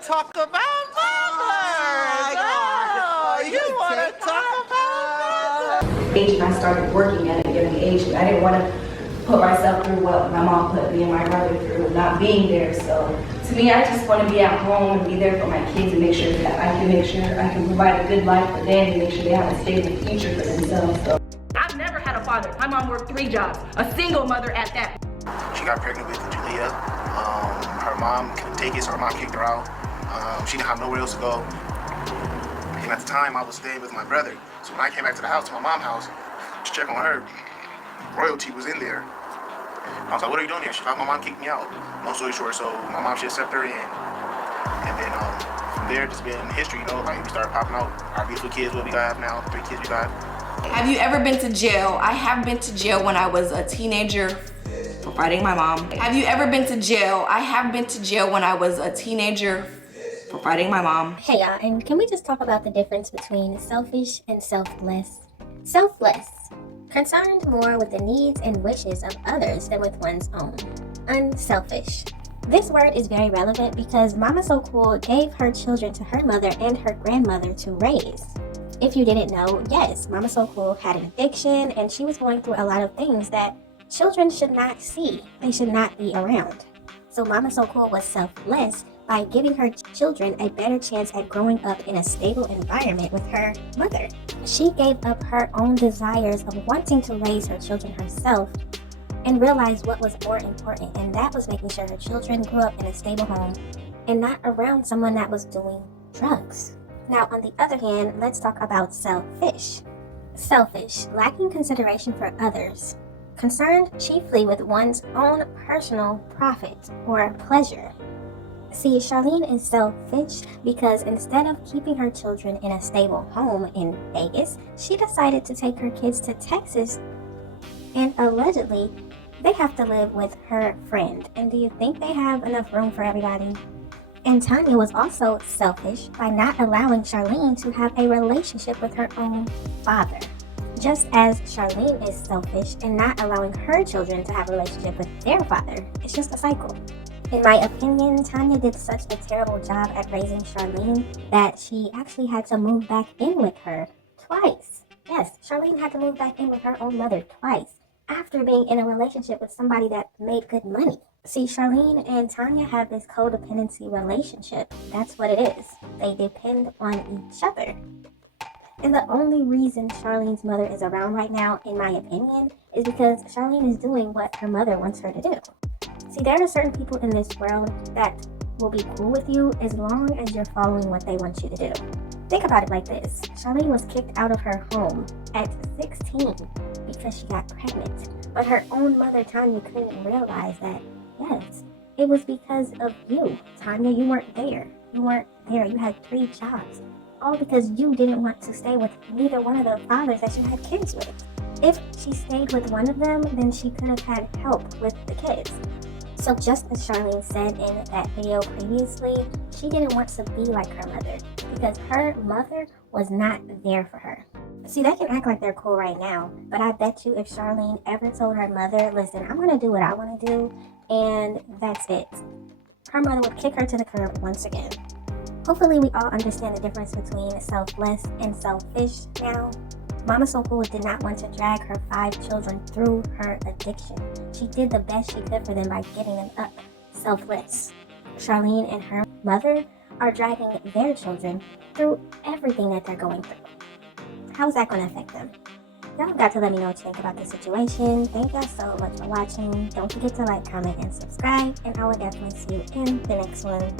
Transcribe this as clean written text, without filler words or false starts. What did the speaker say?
to talk about mothers. Oh, you want to talk about mothers. Age, and I started working at a young age. I didn't want to put myself through what my mom put me and my brother through, not being there. So to me, I just want to be at home and be there for my kids and make sure that I can provide a good life for them and make sure they have a stable future for themselves. So I've never had a father. My mom worked 3 jobs, a single mother at that. She got pregnant with Julia. Her mom couldn't take it, so her mom kicked her out. She didn't have nowhere else to go. And at the time, I was staying with my brother. So when I came back to the house, to my mom's house, to check on her, royalty was in there. I was like, what are you doing here? She's like, my mom kicked me out. Long story short, so my mom should accept her in. And then from there, just been history, you know, like we started popping out our beautiful kids, what we got now, 3 kids we got. Have you ever been to jail? I have been to jail when I was a teenager for fighting my mom. Have you ever been to jail? I have been to jail when I was a teenager for fighting my mom. Hey y'all, and can we just talk about the difference between selfish and selfless? Selfless, concerned more with the needs and wishes of others than with one's own. Unselfish. This word is very relevant because Mama So Cool gave her children to her mother and her grandmother to raise. If you didn't know, yes, Mama So Cool had an addiction and she was going through a lot of things that children should not see. They should not be around. So Mama So Cool was selfless by giving her children a better chance at growing up in a stable environment with her mother. She gave up her own desires of wanting to raise her children herself and realized what was more important, and that was making sure her children grew up in a stable home and not around someone that was doing drugs. Now, on the other hand, let's talk about selfish. Selfish, lacking consideration for others, concerned chiefly with one's own personal profit or pleasure. See, Charlene is selfish because instead of keeping her children in a stable home in Vegas, she decided to take her kids to Texas, and allegedly, they have to live with her friend. And do you think they have enough room for everybody? And Tonya was also selfish by not allowing Charlene to have a relationship with her own father. Just as Charlene is selfish in not allowing her children to have a relationship with their father. It's just a cycle. In my opinion, Tonya did such a terrible job at raising Charlene that she actually had to move back in with her twice. Yes, Charlene had to move back in with her own mother twice after being in a relationship with somebody that made good money. See, Charlene and Tonya have this codependency relationship. That's what it is. They depend on each other. And the only reason Charlene's mother is around right now, in my opinion, is because Charlene is doing what her mother wants her to do. See, there are certain people in this world that will be cool with you as long as you're following what they want you to do. Think about it like this. Charlene was kicked out of her home at 16 because she got pregnant. But her own mother, Tonya, couldn't realize that, yes, it was because of you. Tonya, you weren't there. You weren't there. You had 3 jobs. All because you didn't want to stay with neither one of the fathers that you had kids with. If she stayed with one of them, then she could have had help with the kids. So just as Charlene said in that video previously, she didn't want to be like her mother because her mother was not there for her. See, they can act like they're cool right now, but I bet you if Charlene ever told her mother, listen, I'm going to do what I want to do, and that's it, her mother would kick her to the curb once again. Hopefully we all understand the difference between selfless and selfish now. Mama So Cool did not want to drag her 5 children through her addiction. She did the best she could for them by getting them up selfless. Charlene and her mother are dragging their children through everything that they're going through. How is that going to affect them? Y'all got to let me know what you think about this situation. Thank y'all so much for watching. Don't forget to like, comment, and subscribe. And I will definitely see you in the next one.